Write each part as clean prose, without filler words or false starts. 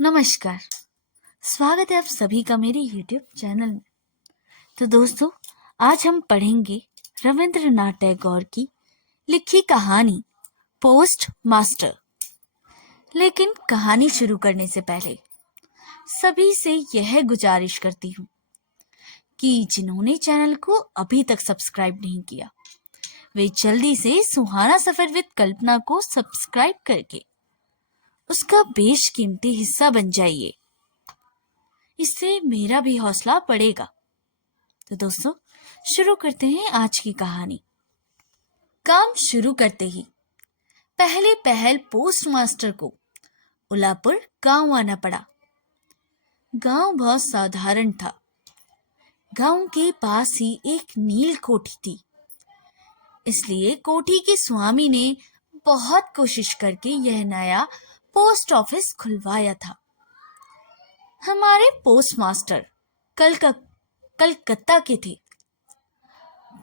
नमस्कार। स्वागत है आप सभी का मेरे YouTube चैनल में। तो दोस्तों, आज हम पढ़ेंगे रविंद्रनाथ टैगोर की लिखी कहानी पोस्ट मास्टर। लेकिन कहानी शुरू करने से पहले सभी से यह गुजारिश करती हूँ कि जिन्होंने चैनल को अभी तक सब्सक्राइब नहीं किया, वे जल्दी से सुहाना सफर विद कल्पना को सब्सक्राइब करके उसका बेशकीमती हिस्सा बन जाइए। इससे मेरा भी हौसला बढ़ेगा। तो दोस्तों, शुरू करते हैं आज की कहानी। काम शुरू करते ही पहले पहल पोस्ट मास्टर को उलापुर गांव आना पड़ा। गांव बहुत साधारण था। गांव के पास ही एक नील कोठी थी, इसलिए कोठी के स्वामी ने बहुत कोशिश करके यह नया पोस्ट ऑफिस खुलवाया था। हमारे पोस्ट मास्टर कलकत्ता के थे।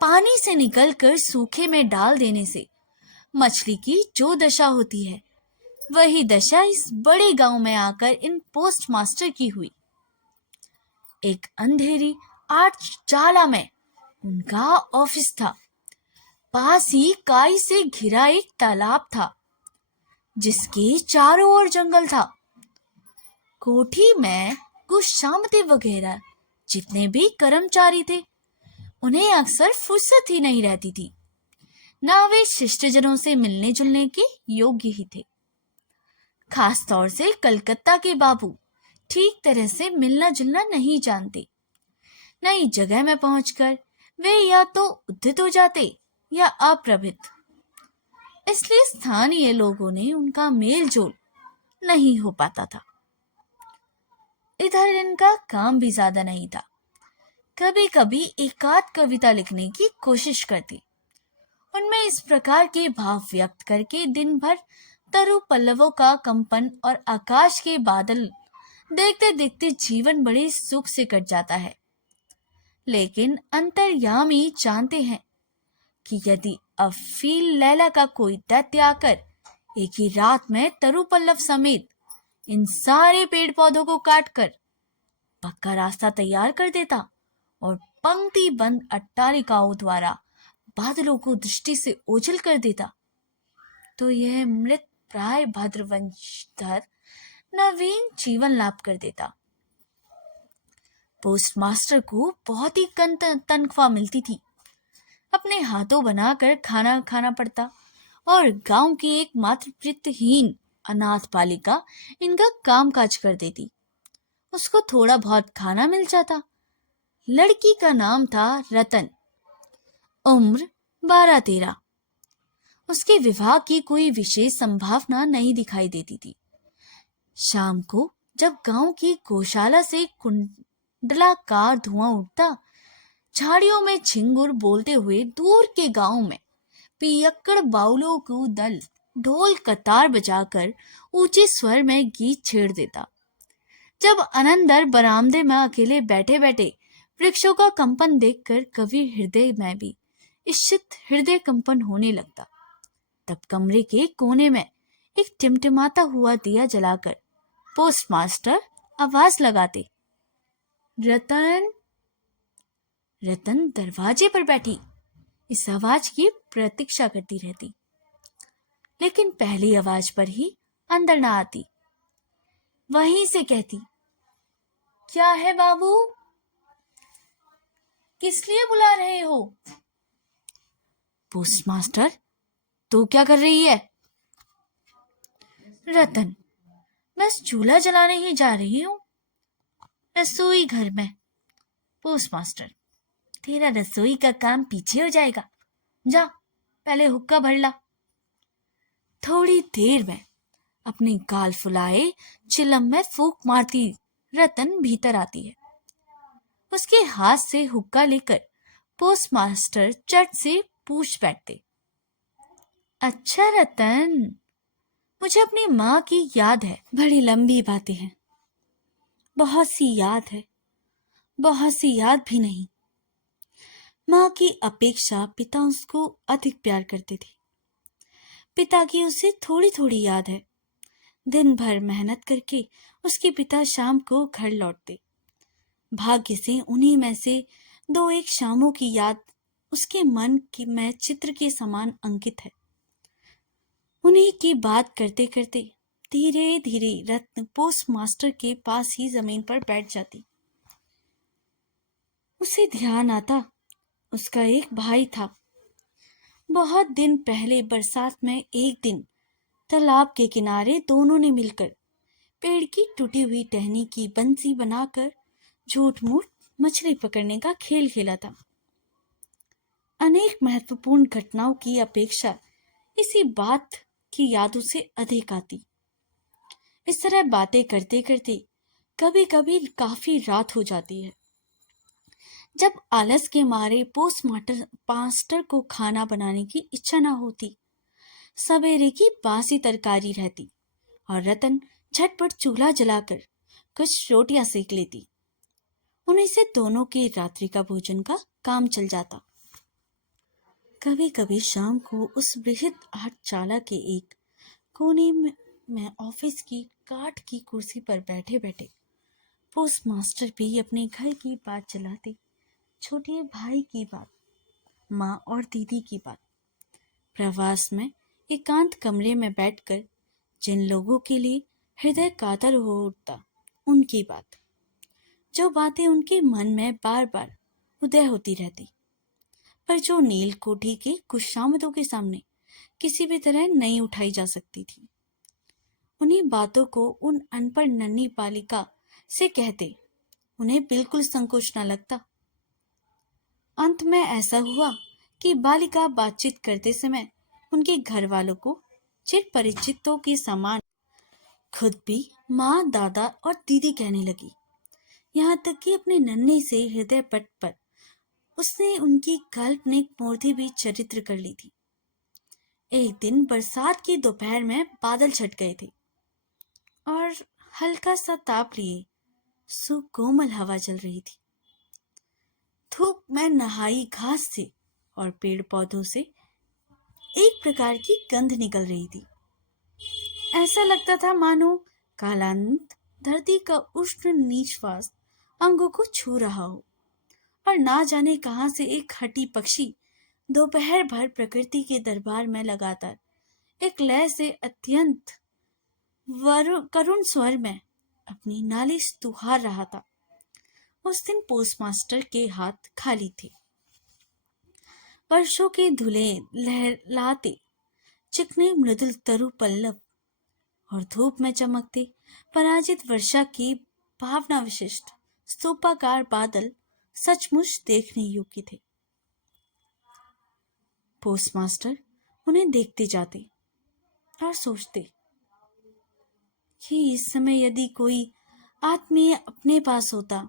पानी से निकलकर सूखे में डाल देने से मछली की जो दशा होती है, वही दशा इस बड़े गांव में आकर इन पोस्ट मास्टर की हुई। एक अंधेरी आठ चाला में उनका ऑफिस था। पास ही काई से घिरा एक तालाब था, जिसके चारों ओर जंगल था। कोठी में कुछ शामते वगैरह जितने भी कर्मचारी थे, उन्हें अक्सर फुर्सत ही नहीं रहती थी। ना वे शिष्टजनों से मिलने जुलने के योग्य ही थे। खास तौर से कलकत्ता के बाबू ठीक तरह से मिलना जुलना नहीं जानते। नई जगह में पहुंचकर वे या तो उद्धित हो जाते या अप्रभित, इसलिए स्थानीय लोगों ने उनका मेल जोल नहीं हो पाता था। इधर इनका काम भी ज्यादा नहीं था। कभी कभी एकाध कविता लिखने की कोशिश करती, उनमें इस प्रकार के भाव व्यक्त करके दिन भर तरु पल्लवों का कंपन और आकाश के बादल देखते देखते जीवन बड़े सुख से कट जाता है। लेकिन अंतर्यामी जानते हैं कि यदि अफील लैला का कोई दैत्य आकर एक ही रात में तरु पल्लव समेत इन सारे पेड़ पौधों को काटकर पक्का रास्ता तैयार कर देता और पंक्ति बंद अट्टालिकाओं द्वारा बादलों को दृष्टि से ओझल कर देता, तो यह मृत प्राय भद्रवंशधर नवीन जीवन लाभ कर देता। पोस्ट मास्टर को बहुत ही कम तनख्वाह मिलती थी। अपने हाथों बनाकर खाना खाना पड़ता और गांव की एकमात्र वृत्तहीन अनाथ बालिका इनका कामकाज कर देती। उसको थोड़ा बहुत खाना मिल जाता। लड़की का नाम था रतन, उम्र 12-13। उसके विवाह की कोई विशेष संभावना नहीं दिखाई देती थी। शाम को जब गांव की गौशाला से कुंडलाकार धुआं उठता, झाड़ियों में झिंगुर बोलते हुए दूर के गांव में पियक्कड़ बाउलों को दल ढोल कतार बजाकर ऊंचे स्वर में गीत छेड़ देता। जब अनंदर बरामदे में अकेले बैठे बैठे वृक्षों का कंपन देखकर कवि हृदय में भी ईषित हृदय कंपन होने लगता, तब कमरे के कोने में एक टिमटिमाता हुआ दिया जलाकर पोस्ट मास्टर आवाज लगाते, रतन। रतन दरवाजे पर बैठी इस आवाज की प्रतीक्षा करती रहती, लेकिन पहली आवाज पर ही अंदर ना आती। वहीं से कहती, क्या है बाबू, किस लिए बुला रहे हो? पोस्ट मास्टर, तू क्या कर रही है? रतन, बस चूल्हा जलाने ही जा रही हूँ, रसोई घर में। पोस्ट मास्टर, तेरा रसोई का काम पीछे हो जाएगा, जा पहले हुक्का भर ला। थोड़ी देर में अपनी गाल फुलाए चिलम में फूंक मारती रतन भीतर आती है। उसके हाथ से हुक्का लेकर पोस्ट मास्टर चट से पूछ बैठते, अच्छा रतन, मुझे अपनी माँ की याद है। बड़ी लंबी बातें हैं, बहुत सी याद है, बहुत सी याद भी नहीं। माँ की अपेक्षा पिता उसको अधिक प्यार करते थे। पिता की उसे थोड़ी थोड़ी याद है। दिन भर मेहनत करके उसके पिता शाम को घर लौटते। भाग्य से उन्हीं में से दो एक शामों की याद उसके मन की में चित्र के समान अंकित है। उन्हीं की बात करते करते धीरे धीरे रत्न पोस्ट मास्टर के पास ही जमीन पर बैठ जाती। उसे ध्यान आता उसका एक भाई था। बहुत दिन पहले बरसात में एक दिन तालाब के किनारे दोनों ने मिलकर पेड़ की टूटी हुई टहनी की बंसी बनाकर झूठ मूठ मछली पकड़ने का खेल खेला था। अनेक महत्वपूर्ण घटनाओं की अपेक्षा इसी बात की याद उसे अधिक आती। इस तरह बातें करते करते कभी कभी काफी रात हो जाती है। जब आलस के मारे पोस्ट मास्टर को खाना बनाने की इच्छा ना होती, सवेरे की बासी तरकारी रहती और रतन झटपट चूल्हा जलाकर कुछ रोटियां सेक लेती। उन्हीं से दोनों के रात्रि का भोजन का काम चल जाता। कभी कभी शाम को उस बृहद आठचाला के एक कोने में ऑफिस की काठ की कुर्सी पर बैठे बैठे पोस्ट मास्टर भी अपने घर की बात चलाते। छोटे भाई की बात, माँ और दीदी की बात, प्रवास में एकांत कमरे में बैठकर जिन लोगों के लिए हृदय कातर हो उठता उनकी बात, जो बातें उनके मन में बार बार उदय होती रहती, पर जो नील कोठी के खुशामदों के सामने किसी भी तरह नहीं उठाई जा सकती थी। उन्हीं बातों को उन अनपढ़ नन्ही बालिका से कहते उन्हें बिल्कुल संकोच न लगता। अंत में ऐसा हुआ कि बालिका बातचीत करते समय उनके घर वालों को चिर परिचितों के समान खुद भी माँ, दादा और दीदी कहने लगी। यहाँ तक कि अपने नन्हे से हृदय पट पर उसने उनकी काल्पनिक मूर्ति भी चरित्र कर ली थी। एक दिन बरसात की दोपहर में बादल छट गए थे और हल्का सा ताप लिए सुकोमल हवा चल रही थी। धूप में नहाई घास से और पेड़ पौधों से एक प्रकार की गंध निकल रही थी। ऐसा लगता था मानो कालांत धरती का उष्ण निश्वास अंगों को छू रहा हो और ना जाने कहां से एक हठी पक्षी दोपहर भर प्रकृति के दरबार में लगातार एक लय से अत्यंत करुण स्वर में अपनी नालिश तुहार रहा था। उस दिन पोस्टमास्टर के हाथ खाली थे। वर्षों के धुले लहलाते चिकने मृदुल तरु पल्लव और धूप में चमकते पराजित वर्षा के भावना विशिष्ट स्तूपाकार बादल सचमुच देखने योग्य थे। पोस्टमास्टर उन्हें देखते जाते और सोचते कि इस समय यदि कोई आत्मीय अपने पास होता,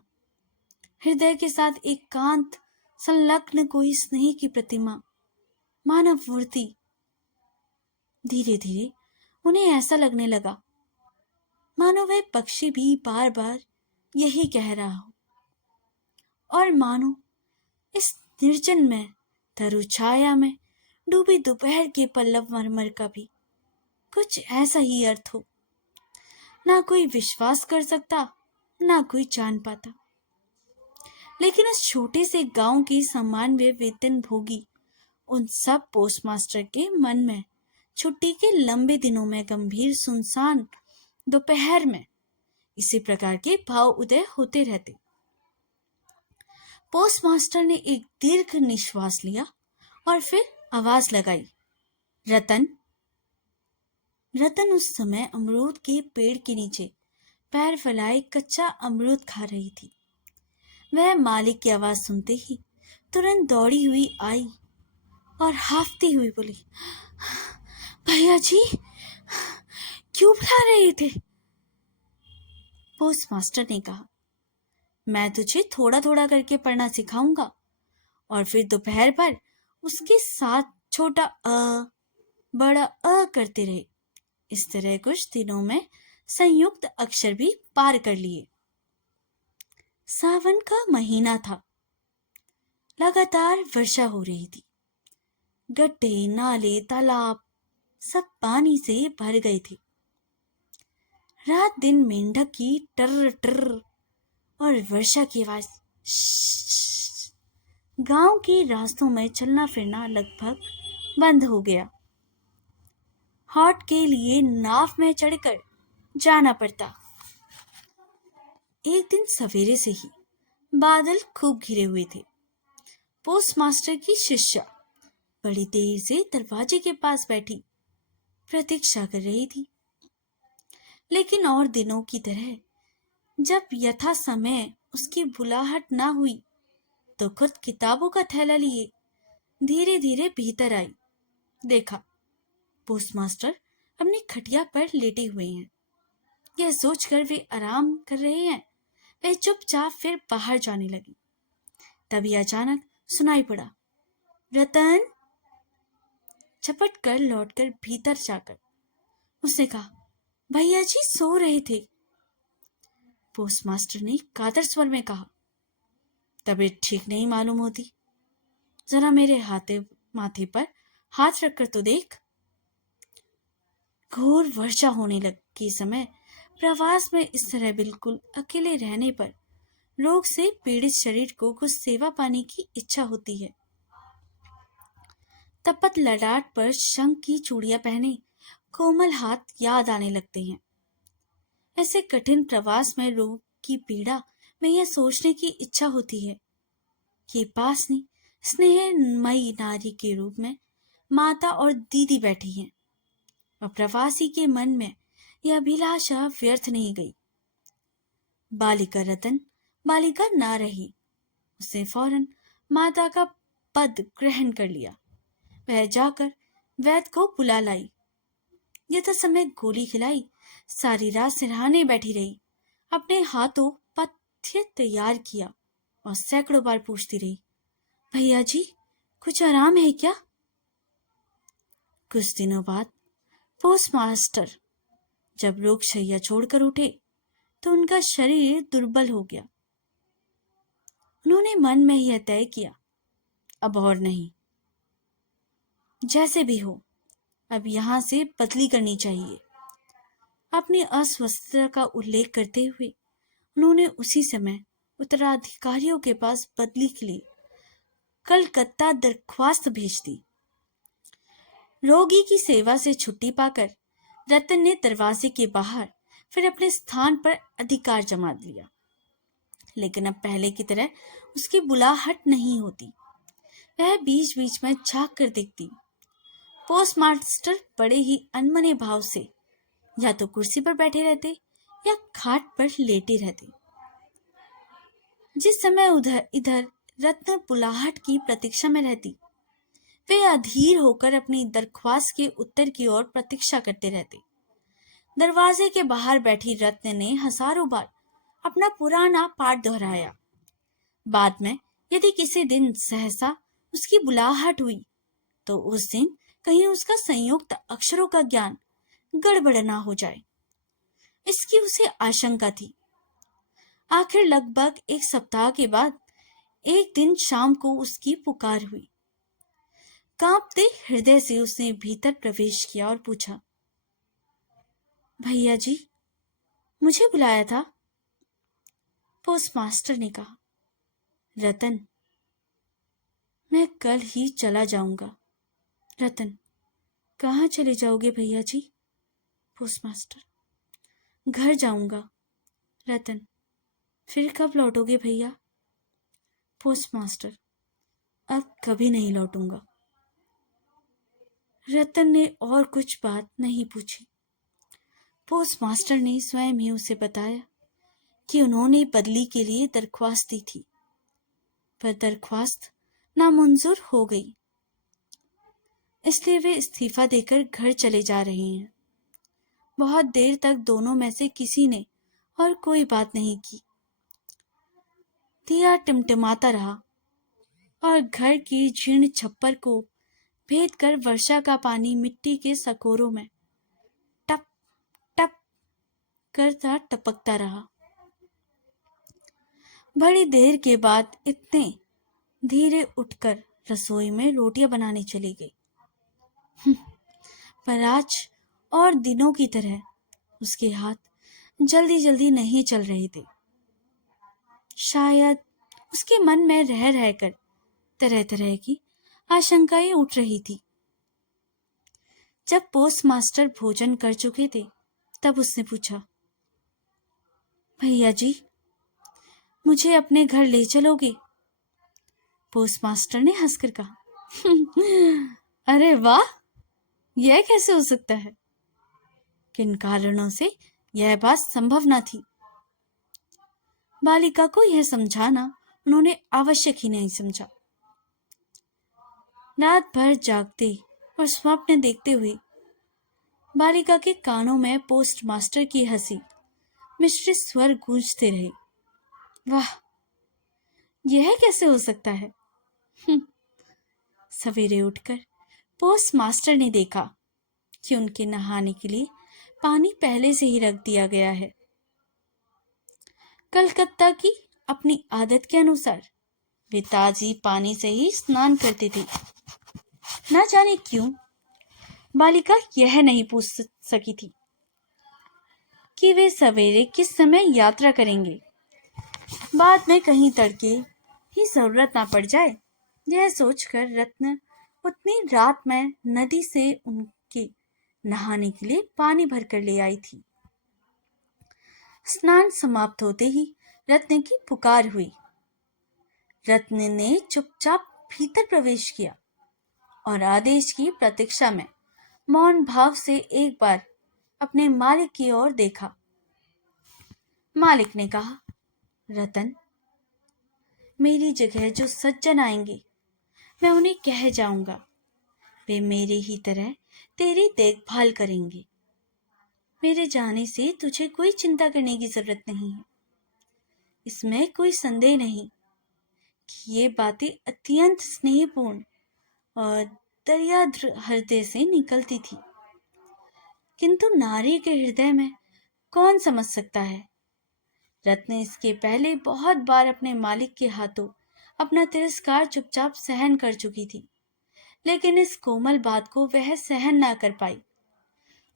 हृदय के साथ एकांत संलग्न कोई स्नेह की प्रतिमा, मानव मूर्ति। धीरे धीरे उन्हें ऐसा लगने लगा मानो वह पक्षी भी बार बार यही कह रहा हो और मानो इस निर्जन में तरु छाया में डूबी दोपहर के पल्लव मरमर का भी कुछ ऐसा ही अर्थ हो। ना कोई विश्वास कर सकता, ना कोई जान पाता। लेकिन उस छोटे से गांव की सामान्य वेतन भोगी उन सब पोस्टमास्टर के मन में छुट्टी के लंबे दिनों में गंभीर सुनसान दोपहर में इसी प्रकार के भाव उदय होते रहते। पोस्टमास्टर ने एक दीर्घ निश्वास लिया और फिर आवाज लगाई, रतन। रतन उस समय अमरूद के पेड़ के नीचे पैर फैलाए कच्चा अमरूद खा रही थी। वह मालिक की आवाज सुनते ही तुरंत दौड़ी हुई आई और हाफती हुई बोली, भैया जी क्यों बुला रहे थे? पोस्टमास्टर ने कहा, मैं तुझे थोड़ा थोड़ा करके पढ़ना सिखाऊंगा और फिर दोपहर भर उसके साथ छोटा अ बड़ा अ करते रहे। इस तरह कुछ दिनों में संयुक्त अक्षर भी पार कर लिए। सावन का महीना था। लगातार वर्षा हो रही थी। गड्ढे, नाले, तालाब सब पानी से भर गए थे। रात दिन मेंढक की टर टर और वर्षा की आवाज। गांव के रास्तों में चलना फिरना लगभग बंद हो गया। हॉट के लिए नाव में चढ़कर जाना पड़ता। एक दिन सवेरे से ही बादल खूब घिरे हुए थे। पोस्टमास्टर की शिष्या बड़ी देर से दरवाजे के पास बैठी प्रतीक्षा कर रही थी। लेकिन और दिनों की तरह जब यथा समय उसकी बुलाहट ना हुई तो खुद किताबों का थैला लिए धीरे धीरे भीतर आई। देखा, पोस्टमास्टर अपनी खटिया पर लेटे हुए हैं। यह सोचकर वे आराम कर रहे हैं, वे चुपचाप फिर बाहर जाने लगी। तभी अचानक सुनाई पड़ा, रतन। झपट कर लौटकर भीतर जाकर उसने कहा, भैया जी सो रहे थे। पोस्टमास्टर ने कातर स्वर में कहा, तबीयत ठीक नहीं मालूम होती, जरा मेरे माथे पर हाथ रखकर तो देख। घोर वर्षा होने लगी समय प्रवास में इस तरह बिल्कुल अकेले रहने पर रोग से पीड़ित शरीर को कुछ सेवा पाने की इच्छा होती है। तपत ललाट पर शंख की चूड़ियां पहने कोमल हाथ याद आने लगते हैं। ऐसे कठिन प्रवास में रोग की पीड़ा में यह सोचने की इच्छा होती है कि पास नहीं स्नेहमयी नारी के रूप में माता और दीदी बैठी हैं और प्रवासी के मन में यह अभिलाषा व्यर्थ नहीं गई। बालिका रतन बालिका ना रही। उसने फौरन माता का पद ग्रहण कर लिया। वह जाकर वैद्य को बुला लाई। यथा समय गोली खिलाई, सारी रात सिरहाने बैठी रही। अपने हाथों पथ्य तैयार किया और सैकड़ों बार पूछती रही, भैया जी कुछ आराम है क्या? कुछ दिनों बाद पोस्टमास्टर जब रोग शैया छोड़कर उठे तो उनका शरीर दुर्बल हो गया। उन्होंने मन में यह तय किया, अब और नहीं, जैसे भी हो अब यहां से बदली करनी चाहिए। अपनी अस्वस्थता का उल्लेख करते हुए उन्होंने उसी समय उत्तराधिकारियों के पास बदली के लिए कलकत्ता दरख्वास्त भेज दी। रोगी की सेवा से छुट्टी पाकर रतन ने दरवाजे के बाहर फिर अपने स्थान पर अधिकार जमा लिया। लेकिन अब पहले की तरह उसकी बुलाहट नहीं होती। वह बीच बीच में झांक कर देखती। पोस्टमास्टर बड़े ही अनमने भाव से या तो कुर्सी पर बैठे रहते या खाट पर लेटे रहते। जिस समय उधर इधर रत्न बुलाहट की प्रतीक्षा में रहती, वे अधीर होकर अपनी दरख्वास्त के उत्तर की ओर प्रतीक्षा करते रहते। दरवाजे के बाहर बैठी रत्न ने हजारों बार अपना पुराना पाठ दोहराया। बाद में यदि किसी दिन सहसा उसकी बुलाहट हुई तो उस दिन कहीं उसका संयुक्त अक्षरों का ज्ञान गड़बड़ ना हो जाए, इसकी उसे आशंका थी। आखिर लगभग एक सप्ताह के बाद एक दिन शाम को उसकी पुकार हुई। कांपते हृदय से उसने भीतर प्रवेश किया और पूछा, भैया जी मुझे बुलाया था? पोस्टमास्टर ने कहा, रतन मैं कल ही चला जाऊंगा। रतन, कहाँ चले जाओगे भैया जी? पोस्टमास्टर, घर जाऊंगा। रतन, फिर कब लौटोगे भैया? पोस्टमास्टर, अब कभी नहीं लौटूंगा। रतन ने और कुछ बात नहीं पूछी। पोस्टमास्टर ने स्वयं ही उसे बताया कि उन्होंने बदली के लिए दरख्वास्त दी थी, पर दरख्वास्त नामंजूर हो गई, इसलिए वे इस्तीफा देकर घर चले जा रहे हैं। बहुत देर तक दोनों में से किसी ने और कोई बात नहीं की। दिया टिमटिमाता रहा और घर की जीर्ण छप्पर को भेद कर वर्षा का पानी मिट्टी के सकोरों में टप टप करता टपकता रहा। बड़ी देर के बाद इतने धीरे उठकर रसोई में रोटियां बनाने चली गई। पर आज और दिनों की तरह उसके हाथ जल्दी जल्दी नहीं चल रहे थे। शायद उसके मन में रह रहकर तरह तरह की आशंकाएं उठ रही थी। जब पोस्ट मास्टर भोजन कर चुके थे तब उसने पूछा, भैया जी, मुझे अपने घर ले चलोगे? पोस्ट मास्टर ने हंसकर कहा, अरे वाह, यह कैसे हो सकता है? किन कारणों से यह बात संभव न थी। बालिका को यह समझाना उन्होंने आवश्यक ही नहीं समझा। रात भर जागते और स्वप्न देखते हुए बालिका के कानों में पोस्ट मास्टर की हंसी मिश्रित स्वर गूंजते रहे। वाह, यह कैसे हो सकता है? सवेरे उठकर पोस्ट मास्टर ने देखा कि उनके नहाने के लिए पानी पहले से ही रख दिया गया है। कलकत्ता की अपनी आदत के अनुसार वे ताजी पानी से ही स्नान करते थे। न जाने क्यों बालिका यह नहीं पूछ सकी थी कि वे सवेरे किस समय यात्रा करेंगे। बाद में कहीं तड़के ही जरूरत ना पड़ जाए, यह सोचकर रत्न उतनी रात में नदी से उनके नहाने के लिए पानी भरकर ले आई थी। स्नान समाप्त होते ही रत्न की पुकार हुई। रत्न ने चुपचाप भीतर प्रवेश किया और आदेश की प्रतीक्षा में मौन भाव से एक बार अपने मालिक की ओर देखा। मालिक ने कहा, रतन, मेरी जगह जो सज्जन आएंगे मैं उन्हें कह जाऊंगा, वे मेरे ही तरह तेरी देखभाल करेंगे। मेरे जाने से तुझे कोई चिंता करने की जरूरत नहीं है। इसमें कोई संदेह नहीं कि ये बातें अत्यंत स्नेहपूर्ण और दरिया हृदय से निकलती थी, किंतु नारी के हृदय में कौन समझ सकता है। रत्न इसके पहले बहुत बार अपने मालिक के हाथों अपना तिरस्कार चुपचाप सहन कर चुकी थी, लेकिन इस कोमल बात को वह सहन ना कर पाई।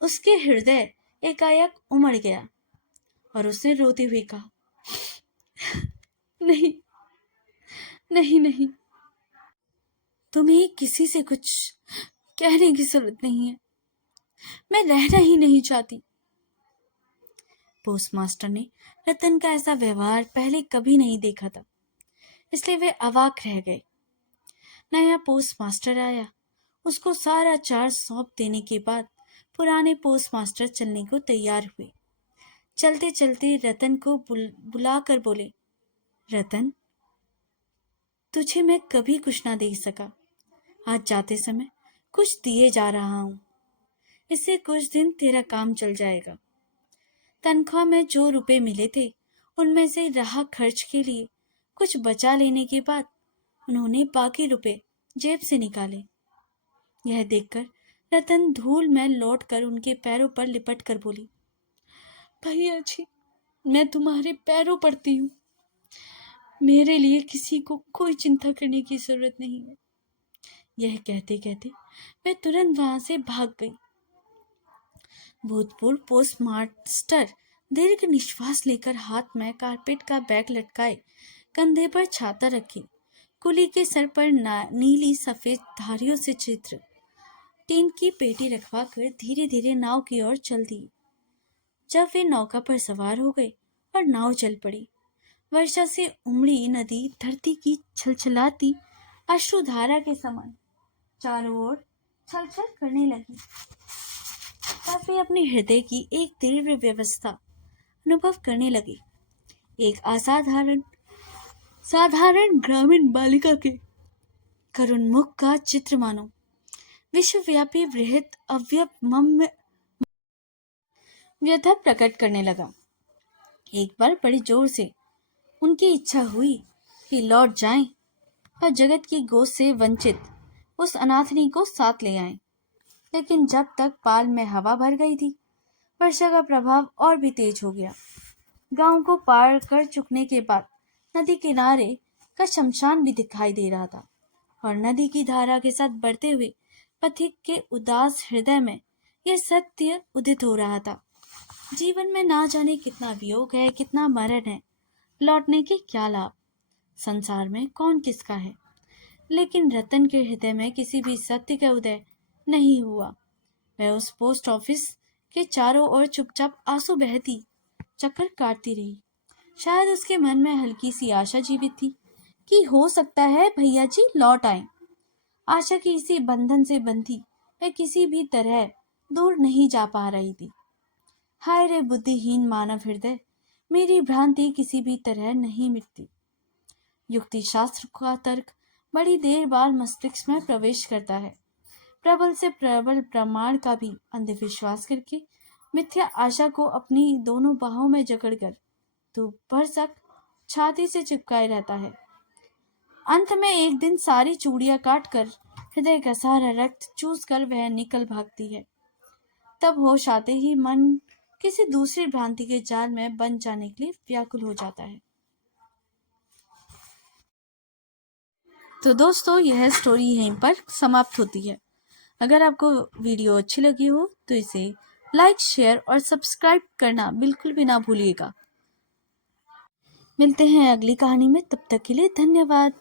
उसके हृदय एकाएक उमड़ गया और उसने रोते हुए कहा, नहीं नहीं नहीं, तुम्हें किसी से कुछ कहने की जरूरत नहीं है। मैं रहना ही नहीं चाहती। पोस्टमास्टर ने रतन का ऐसा व्यवहार पहले कभी नहीं देखा था, इसलिए वे अवाक रह गए। नया पोस्टमास्टर आया। उसको सारा चार्ज सौंप देने के बाद पुराने पोस्टमास्टर चलने को तैयार हुए। चलते चलते रतन को बुलाकर बोले, रतन, तुझे मैं कभी कुछ ना दे सका। आज जाते समय कुछ दिए जा रहा हूं। इससे कुछ दिन तेरा काम चल जाएगा। तनख्वाह में जो रुपए मिले थे उनमें से राह खर्च के लिए कुछ बचा लेने के बाद उन्होंने बाकी रुपए जेब से निकाले। यह देखकर रतन धूल में लौटकर उनके पैरों पर लिपट कर बोली, भैया जी, मैं तुम्हारे पैरों पड़ती हूँ। मेरे लिए किसी को कोई चिंता करने की जरूरत नहीं है। यह कहते कहते मैं तुरंत वहां से भाग गई। भूतपूर्व पोस्टमास्टर दीर्घ निश्वास लेकर हाथ में कारपेट का बैग लटकाए, कंधे पर छाता रखे, कुली के सर पर नीली सफेद धारियों से चित्र टीन की पेटी रखवाकर धीरे धीरे नाव की ओर चल दिए। जब वे नौका पर सवार हो गए और नाव चल पड़ी, वर्षा से उमड़ी नदी धरती की छलछलाती अश्रुधारा के समान चारों ओर छलछल करने लगी। तब वे अपने हृदय की एक तीव्र व्यवस्था अनुभव करने लगे। एक साधारण ग्रामीण बालिका के करुण मुख का चित्र मानो विश्वव्यापी वृहत अव्ययमय व्यथा प्रकट करने लगा। एक बार बड़ी जोर से उनकी इच्छा हुई कि लौट जाएं और जगत की गोद से वंचित उस अनाथनी को साथ ले आएं। लेकिन जब तक पाल में हवा भर गई थी, वर्षा का प्रभाव और भी तेज हो गया। गांव को पार कर चुकने के बाद नदी किनारे का शमशान भी दिखाई दे रहा था और नदी की धारा के साथ बढ़ते हुए पथिक के उदास हृदय में यह सत्य उदित हो रहा था, जीवन में ना जाने कितना वियोग है, कितना मरण है, लौटने के क्या लाभ, संसार में कौन किसका है। लेकिन रतन के हृदय में किसी भी सत्य का उदय नहीं हुआ। वह उस पोस्ट ऑफिस के चारों ओर चुपचाप आंसू बहती चक्कर काटती रही। शायद उसके मन में हल्की सी आशा जीवित थी कि हो सकता है भैया जी लौट आए। आशा की इसी बंधन से बंधी वह किसी भी तरह दूर नहीं जा पा रही थी। हाय रे बुद्धिहीन मानव हृदय, मेरी भ्रांति किसी भी तरह नहीं मिटती। युक्ति शास्त्र का तर्क बड़ी देर बाद मस्तिष्क में प्रवेश करता है। प्रबल से प्रबल प्रमाण का भी अंधविश्वास करके मिथ्या आशा को अपनी दोनों बाहों में जकड़कर तो भरसक छाती से चिपकाए रहता है। अंत में एक दिन सारी चूड़ियां काटकर हृदय का सारा रक्त चूस कर वह निकल भागती है। तब होश आते ही मन किसी दूसरी भ्रांति के जाल में बंध जाने के लिए व्याकुल हो जाता है। तो दोस्तों, यह स्टोरी यहीं पर समाप्त होती है। अगर आपको वीडियो अच्छी लगी हो तो इसे लाइक, शेयर और सब्सक्राइब करना बिल्कुल भी ना भूलिएगा। मिलते हैं अगली कहानी में, तब तक के लिए धन्यवाद।